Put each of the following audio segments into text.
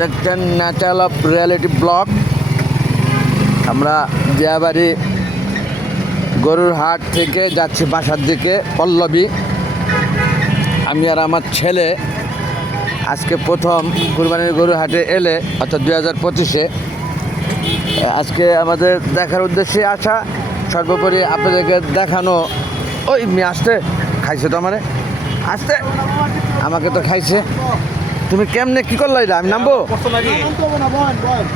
দেখছেন natural of reality blog আমরা জিয়াবাড়ি গরুর হাট থেকে যাচ্ছি বাসার দিকে, পল্লবী। আমি আর আমার ছেলে আজকে প্রথম কুরবানির গরুর হাটে এলে, অর্থাৎ দুই হাজার পঁচিশে। আজকে আমাদের দেখার উদ্দেশ্যে আসা, সর্বোপরি আপনাদেরকে দেখানো। ওই মেয়ে আসতে? খাইছে তো আমারে? আসতে? আমাকে তো খাইছে। তুমি কেমনে কি করল এটা? আমি নামবো?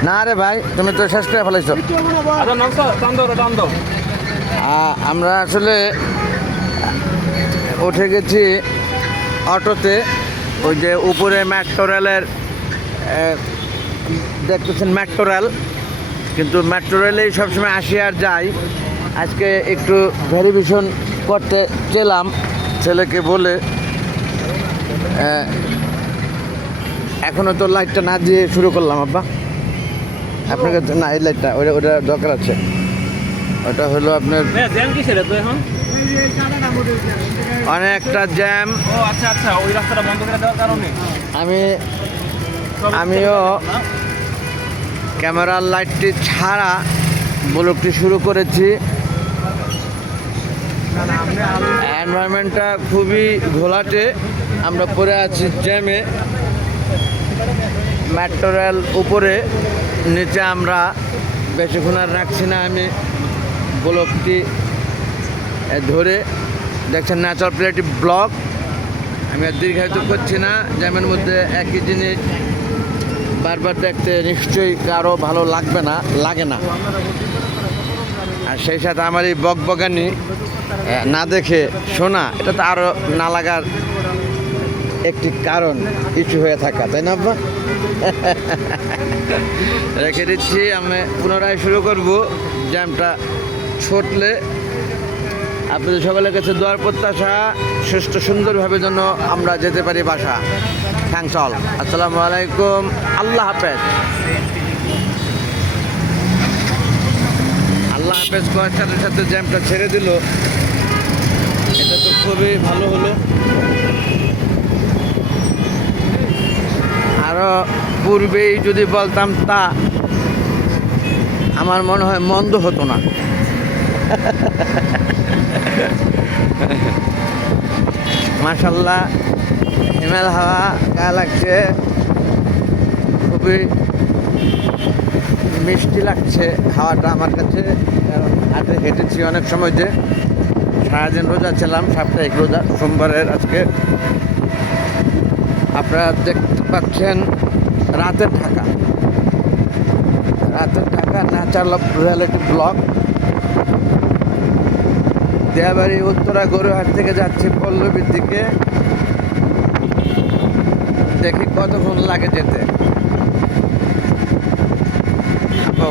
না রে ভাই তুমি তো শেষ করে ফেলাইছো। আচ্ছা আমরা আসলে উঠে গেছি অটোতে। ওই যে উপরে মেট্রো রেলের দেখতেছেন মেট্রো রেল কিন্তু মেট্রো রেলেই সবসময় আসি আর যাই। আজকে একটু ভেরিফিকেশন করতে চেলাম ছেলেকে বলে এ, এখনও তো লাইটটা না দিয়ে শুরু করলাম আব্বা। আপনাকে না এই লাইটটা ওটা ওটা দরকার আছে। ওটা হলো আপনার জ্যাম কি ছিল তো এখন? অনেকটা জ্যাম ও আচ্ছা আচ্ছা ওই রাস্তাটা বন্ধ করে দেওয়ার কারণে। আমি আমিও ক্যামেরার লাইটটি ছাড়া ব্লগটি শুরু করেছি। এনভায়রনমেন্টটা খুবই ঘোলাটে। আমরা পড়ে আছি জ্যামে মেট্রো রেল উপরে, নিচে আমরা বেশিক্ষণ আর রাখছি না, আমি ব্লকটি ধরে, দেখছেন ন্যাচারাল প্লেটি ব্লক আমি আর দীর্ঘায়িত করছি না, জ্যামের মধ্যে একই জিনিস বারবার দেখতে নিশ্চয়ই কারও ভালো লাগবে না, লাগে না। আর সেই সাথে আমার এই বকবগানি না দেখে শোনা, এটা তো আরও না লাগার একটি কারণ কিছু হয়ে থাকা, তাই না আব্বা? রেখে দিচ্ছি, আমি পুনরায় শুরু করব জ্যামটা ছুটলে। আপনাদের সকলের কাছে দোয়ার প্রত্যাশা সুস্থ সুন্দরভাবে যেন আমরা যেতে পারি বাসা। থ্যাংকস অল আসসালামু আলাইকুম। আল্লাহ হাফেজ। আল্লাহ হাফেজ করার সাথে সাথে জ্যামটা ছেড়ে দিল। এটা তো খুবই ভালো হলো আরও পূর্বেই যদি বলতাম, তা আমার মনে হয় মন্দ হতো না। মাশাল্লাহ হিমেল হাওয়া গা লাগছে। খুবই মিষ্টি লাগছে হাওয়াটা আমার কাছে। কারণ হাটে হেঁটেছি অনেক সময় যে সারাদিন রোজা ছিলাম, সাপ্তাহিক রোজা, সোমবারের আজকে। আপনারা দেখতে পাচ্ছেন রাতের ঢাকা। রাতের Dhaka natural of reality block Diabari Uttara Goruhat থেকে যাচ্ছি পল্লবীর দিকে। দেখি কতক্ষণ লাগে যেতে।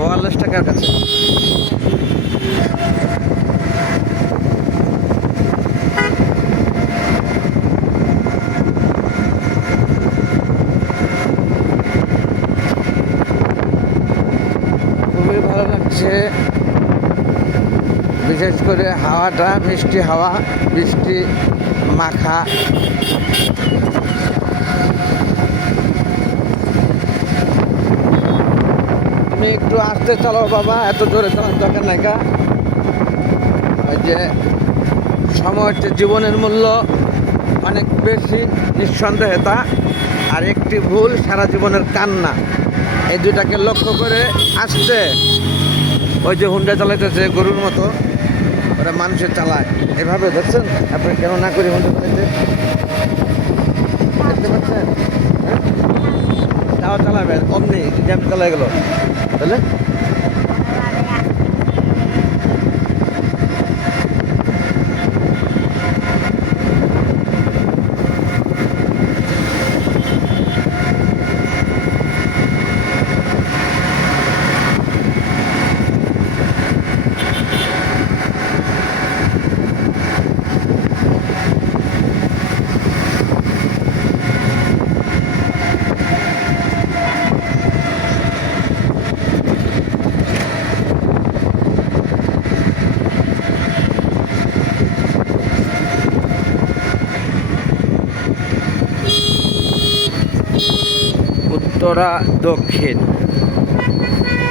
ওয়ারলেস টাকার কাছে খুবই ভালো লাগছে বিশেষ করে হাওয়াটা, মিষ্টি হাওয়া বৃষ্টি মাখা। তুমি একটু আস্তে চালাও বাবা, এত জোরে চালার দরকার নাই ওই যে সময় হচ্ছে জীবনের মূল্য অনেক বেশি নিঃসন্দেহে তা আর একটি ভুল সারা জীবনের কান্না। এই দুটাকে লক্ষ্য করে আসছে ওই যে হুন্ডা চালাইতেছে গরুর মতো। ওরা মানুষের চালায়। এভাবে ধরছেন? আপনি কেন না করি মনে চালাইতে দেখতে পাচ্ছেন? হ্যাঁ? চালাবে, অমনি জ্যাম চালাই গেল। তাহলে? উত্তরা দক্ষিণ।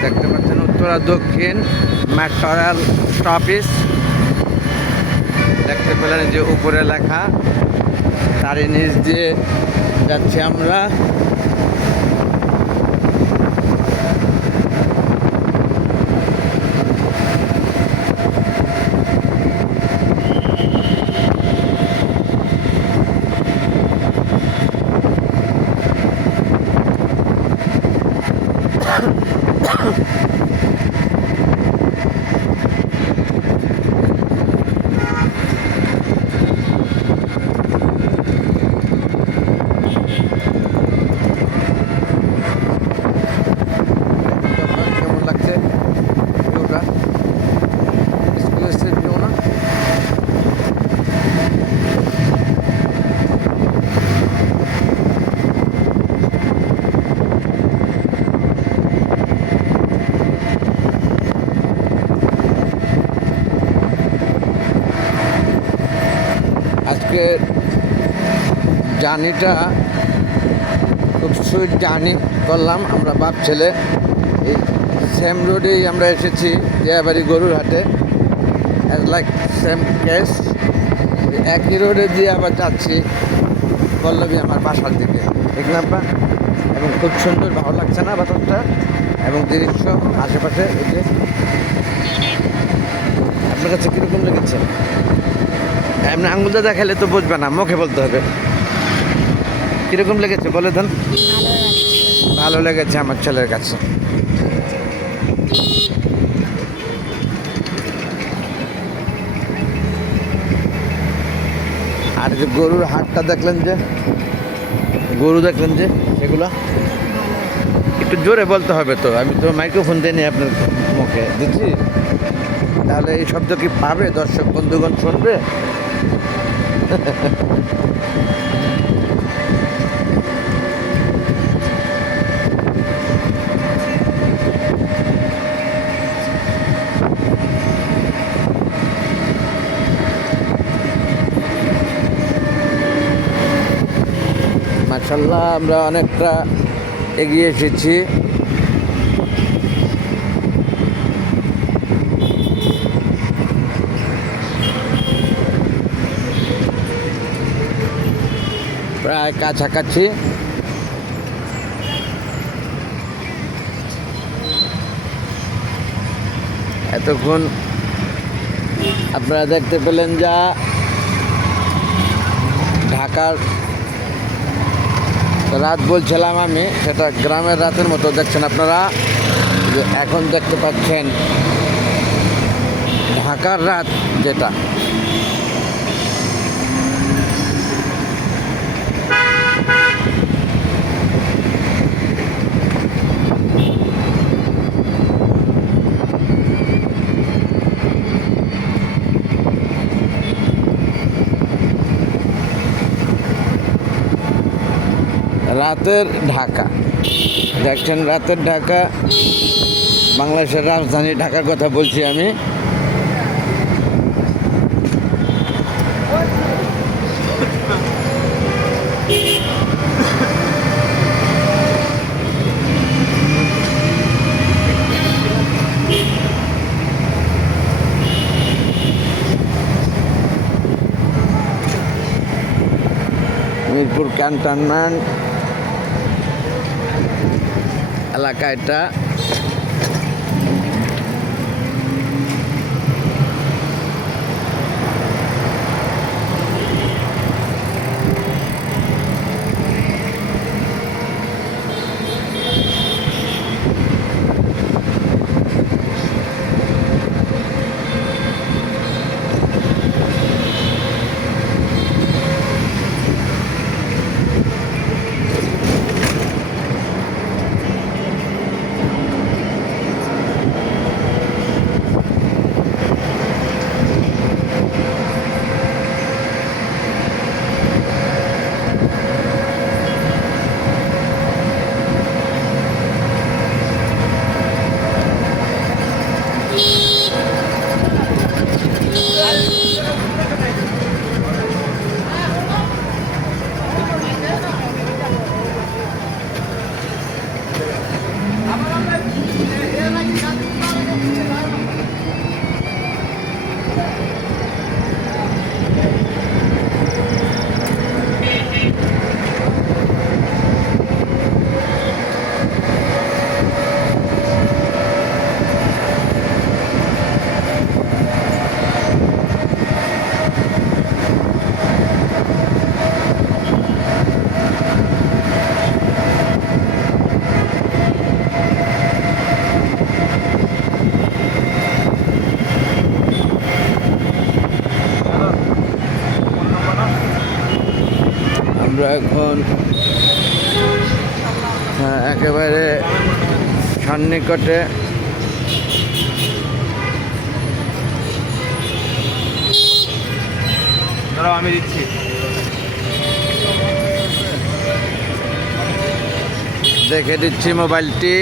দেখতে পাচ্ছেন উত্তরা দক্ষিণ ম্যাটরাল স্টপিস দেখতে পেলেন যে উপরে লেখা, তারই নিচ দিয়ে যাচ্ছি আমরা। Ah! জার্নিটা খুব সুইট জার্নি করলাম আমরা বাপ ছেলে। এই সেম রোডেই আমরা এসেছি জিয়াবাড়ি গরুর হাটে। অ্যাজ লাইক সেম কেস একই রোডে দিয়ে আবার যাচ্ছি পল্লবী আমার বাসার দিকে। ঠিক না? এবং খুব সুন্দর, ভালো লাগছে না বাতাসটা? এবং দৃশ্য আশেপাশে এই যে। আপনার কাছে কীরকম লেগেছে? এমনি আঙুলটা দেখালে তো বুঝবে না, মুখে বলতে হবে। কীরকম লেগেছে? বলে দেন। ভালো লেগেছে আমার ছেলের কাছে। আর যে গরুর হাটটা দেখলেন যে গরু দেখলেন যে এগুলা? একটু জোরে বলতে হবে তো আমি তো মাইক্রোফোন দিইনি আপনার মুখে। দিচ্ছি? তাহলে এই শব্দ কি পাবে? দর্শক বন্ধুগণ শুনবে? মার্শাল্লাহ আমরা অনেকটা এগিয়ে এসেছি। প্রায় কাছাকাছি। এতক্ষণ আপনারা দেখতে পেলেন যা ঢাকার রাত বলছিলাম আমি, সেটা গ্রামের রাতের মতো, দেখছেন আপনারা? এখন দেখতে পাচ্ছেন ঢাকার রাত যেটা। রাতের ঢাকা। দেখছেন রাতের ঢাকা? বাংলাদেশের রাজধানী ঢাকার কথা বলছি আমি। মিরপুর ক্যান্টনমেন্ট। এলাকা এটা। এখন হ্যাঁ, একেবারে সন্নিকটে। আমি দিচ্ছি। দেখে দিচ্ছি মোবাইলটি।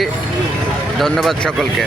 ধন্যবাদ সকলকে।